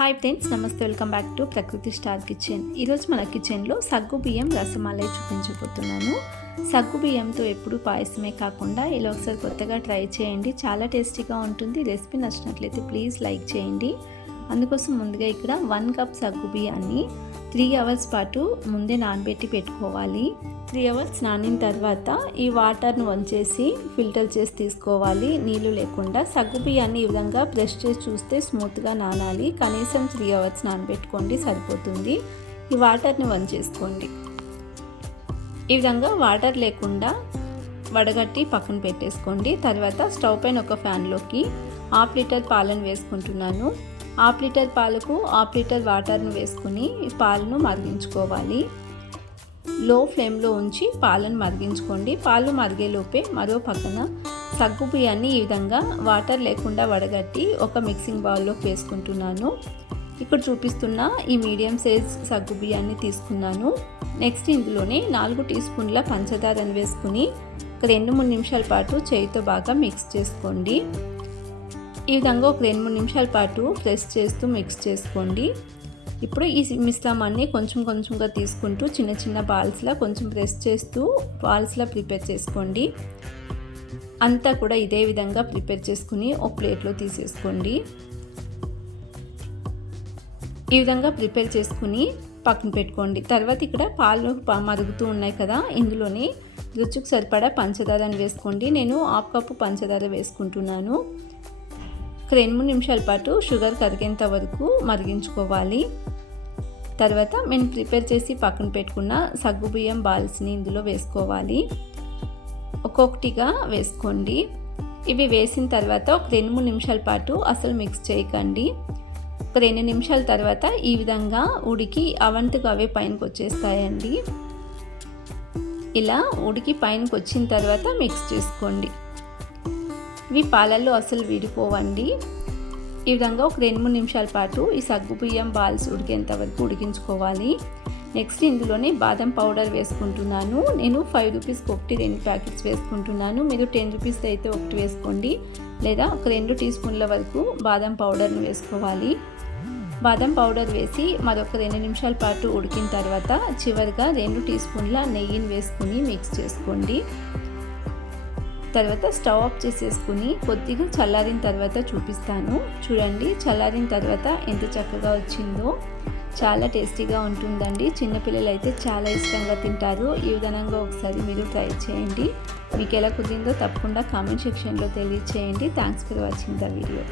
Hi friends నమస్తే welcome back to Prakruthi star kitchen ఈరోజు మన కిచెన్లో సగ్గు బియ్యం రసమాలై చూపించబోతున్నాను. సగ్గు బియ్యంతో ఎప్పుడు పాయసమే కాకుండా ఇలా ఒకసారి కొత్తగా ట్రై చేయండి. చాలా టేస్టీగా ఉంటుంది. రెసిపీ నచ్చినట్లయితే ప్లీజ్ లైక్ చేయండి. అందుకోసం ముందుగా ఇక్కడ వన్ కప్ సగ్గు బియ్యాన్ని త్రీ అవర్స్ పాటు ముందే నానబెట్టి పెట్టుకోవాలి. త్రీ అవర్స్ నానిన తర్వాత ఈ వాటర్ను వంచేసి ఫిల్టర్ చేసి తీసుకోవాలి. నీళ్ళు లేకుండా సగ్గు బియ్యాన్ని ఈ విధంగా బ్రష్ చేసి చూస్తే స్మూత్గా నానాలి. కనీసం త్రీ అవర్స్ నానబెట్టుకోండి సరిపోతుంది. ఈ వాటర్ని వంచేసుకోండి ఈ విధంగా వాటర్ లేకుండా వడగట్టి పక్కన పెట్టేసుకోండి. తర్వాత స్టవ్ పైన ఒక ఫ్యాన్లోకి హాఫ్ లీటర్ పాలను వేసుకుంటున్నాను. హాఫ్ లీటర్ పాలకు హాఫ్ లీటర్ వాటర్ను వేసుకుని ఈ పాలను మరిగించుకోవాలి. లో ఫ్లేమ్లో ఉంచి పాలను మరిగించుకోండి. పాలు మరిగేలోపే మరో పక్కన సగ్గు బియ్యాన్ని ఈ విధంగా వాటర్ లేకుండా వడగట్టి ఒక మిక్సింగ్ బౌల్లోకి వేసుకుంటున్నాను. ఇక్కడ చూపిస్తున్న ఈ మీడియం సైజ్ సగ్గు బియ్యాన్ని తీసుకున్నాను. నెక్స్ట్ ఇందులోనే నాలుగు టీ స్పూన్ల పంచదారని వేసుకుని ఒక రెండు మూడు నిమిషాల పాటు చేయితో బాగా మిక్స్ చేసుకోండి. ఈ విధంగా ఒక రెండు మూడు నిమిషాల పాటు ప్రెస్ చేస్తూ మిక్స్ చేసుకోండి. ఇప్పుడు ఈ మిశ్రమాన్ని కొంచెం కొంచెంగా తీసుకుంటూ చిన్న చిన్న బాల్స్లా కొంచెం ప్రెస్ చేస్తూ బాల్స్లా ప్రిపేర్ చేసుకోండి. అంతా కూడా ఇదే విధంగా ప్రిపేర్ చేసుకుని ఒక ప్లేట్లో తీసేసుకోండి. ఈ విధంగా ప్రిపేర్ చేసుకుని పక్కన పెట్టుకోండి. తర్వాత ఇక్కడ పాలు మరుగుతూ ఉన్నాయి కదా ఇందులోని రుచికి సరిపడా పంచదారని వేసుకోండి. నేను హాఫ్ కప్పు పంచదార వేసుకుంటున్నాను. ఒక రెండు మూడు నిమిషాల పాటు షుగర్ కరిగేంత వరకు మరిగించుకోవాలి. తర్వాత మేము ప్రిపేర్ చేసి పక్కన పెట్టుకున్న సగ్గు బియ్యం బాల్స్ని ఇందులో వేసుకోవాలి. ఒక్కొక్కటిగా వేసుకోండి. ఇవి వేసిన తర్వాత ఒక రెండు మూడు నిమిషాల పాటు అసలు మిక్స్ చేయకండి. ఒక రెండు నిమిషాల తర్వాత ఈ విధంగా ఉడికి అవంతుకు అవే పైనకి వచ్చేస్తాయండి. ఇలా ఉడికి పైనకి వచ్చిన తర్వాత మిక్స్ చేసుకోండి. ఇవి పాలల్లో అసలు విడిపోవండి. ఈ విధంగా ఒక రెండు మూడు నిమిషాల పాటు ఈ సగ్గు బియ్యం బాల్స్ ఉడికేంత వరకు ఉడికించుకోవాలి. నెక్స్ట్ ఇందులోనే బాదం పౌడర్ వేసుకుంటున్నాను. నేను ఫైవ్ రూపీస్కి ఒకటి రెండు ప్యాకెట్స్ వేసుకుంటున్నాను. మీరు టెన్ రూపీస్ అయితే ఒకటి వేసుకోండి. లేదా ఒక రెండు టీ స్పూన్ల వరకు బాదం పౌడర్ను వేసుకోవాలి. బాదం పౌడర్ వేసి మరొక రెండు నిమిషాల పాటు ఉడికిన తర్వాత చివరిగా రెండు టీ స్పూన్ల నెయ్యిని వేసుకుని మిక్స్ చేసుకోండి. తర్వాత స్టవ్ ఆఫ్ చేసేసుకుని కొద్దిగా చల్లారిన తర్వాత చూపిస్తాను. చూడండి చల్లారిన తర్వాత ఎంత చక్కగా వచ్చిందో. చాలా టేస్టీగా ఉంటుందండి. చిన్నపిల్లలు అయితే చాలా ఇష్టంగా తింటారు. ఈ విధంగా ఒకసారి మీరు ట్రై చేయండి. మీకు ఎలా కుదిరిందో తప్పకుండా కామెంట్ సెక్షన్లో తెలియచేయండి. Thanks for watching the video.